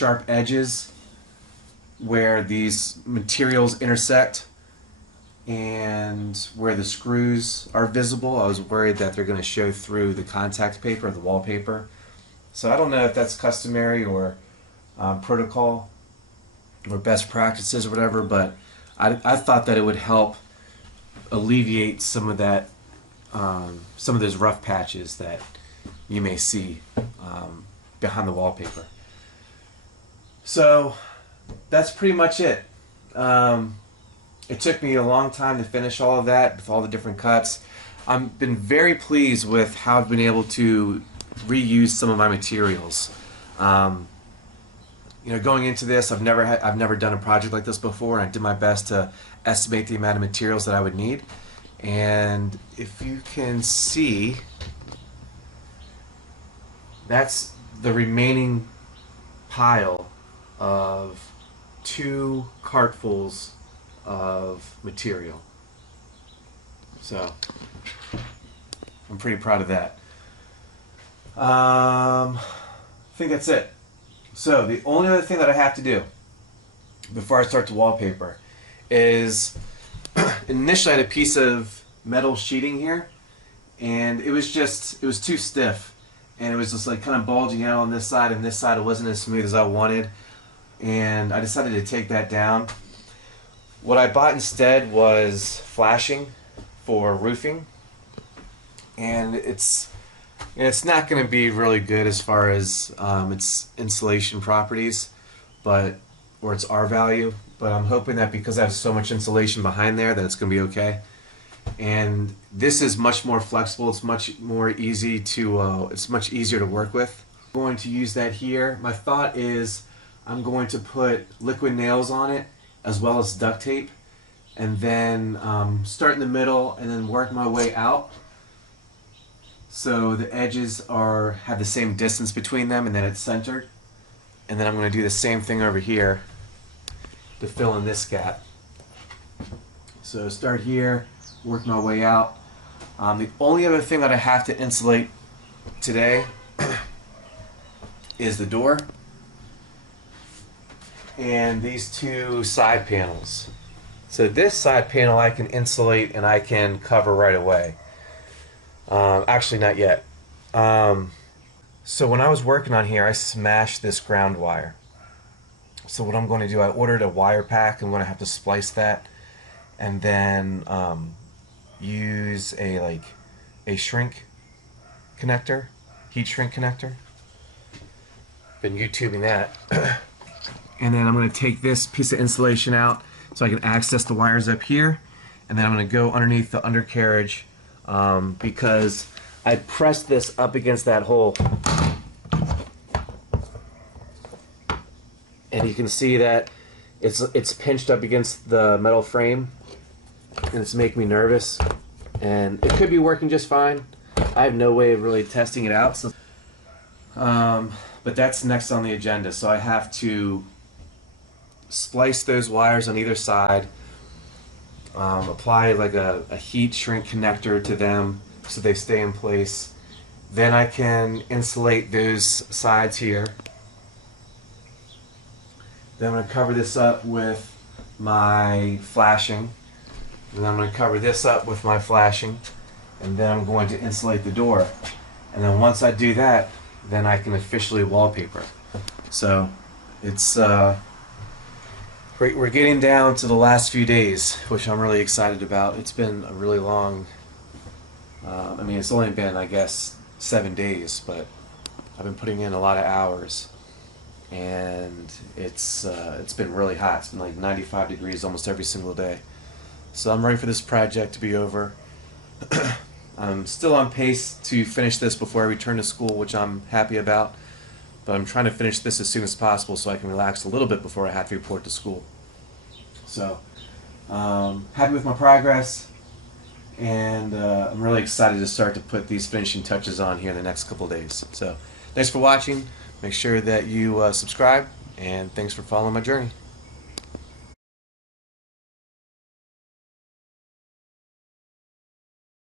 sharp edges where these materials intersect and where the screws are visible. I was worried that they're going to show through the contact paper or the wallpaper. So I don't know if that's customary or protocol or best practices or whatever, but I thought that it would help alleviate some of that, some of those rough patches that you may see behind the wallpaper. So that's pretty much it. It took me a long time to finish all of that with all the different cuts. I've been very pleased with how I've been able to reuse some of my materials. You know, going into this, I've never done a project like this before, and I did my best to estimate the amount of materials that I would need. And if you can see, that's the remaining pile of 2 cartfuls of material. So I'm pretty proud of that. I think that's it. So the only other thing that I have to do before I start to wallpaper is initially I had a piece of metal sheeting here, and it was too stiff, and it was just like kind of bulging out on this side, and this side it wasn't as smooth as I wanted, and I decided to take that down. What I bought instead was flashing for roofing, and it's not going to be really good as far as its insulation properties, or its R value, but I'm hoping that because I have so much insulation behind there that it's going to be okay. And this is much more flexible. It's much more easy to. It's much easier to work with. I'm going to use that here. My thought is I'm going to put liquid nails on it as well as duct tape, and then start in the middle and then work my way out. So the edges have the same distance between them, and then it's centered. And then I'm going to do the same thing over here to fill in this gap. So start here, work my way out. The only other thing that I have to insulate today is the door and these 2 side panels. So this side panel I can insulate and I can cover right away. Actually not yet. So when I was working on here, I smashed this ground wire. So what I'm going to do, I ordered a wire pack. I'm going to have to splice that and then use a shrink connector, heat shrink connector. Been YouTubing that. And then I'm going to take this piece of insulation out so I can access the wires up here, and then I'm going to go underneath the undercarriage because I pressed this up against that hole, and you can see that it's pinched up against the metal frame, and it's making me nervous. And it could be working just fine. I have no way of really testing it out. So, but that's next on the agenda. So I have to splice those wires on either side, apply like a heat shrink connector to them so they stay in place. Then I can insulate those sides here. Then I'm going to cover this up with my flashing. And then I'm going to cover this up with my flashing. And then I'm going to insulate the door. And then once I do that, then I can officially wallpaper. So it's we're getting down to the last few days, which I'm really excited about. It's been a really long, I mean, it's only been, I guess, 7 days, but I've been putting in a lot of hours, and it's been really hot. It's been like 95 degrees almost every single day. So I'm ready for this project to be over. I'm still on pace to finish this before I return to school, which I'm happy about. But I'm trying to finish this as soon as possible so I can relax a little bit before I have to report to school. So, happy with my progress, and I'm really excited to start to put these finishing touches on here in the next couple of days. So, thanks for watching. Make sure that you subscribe, and thanks for following my journey.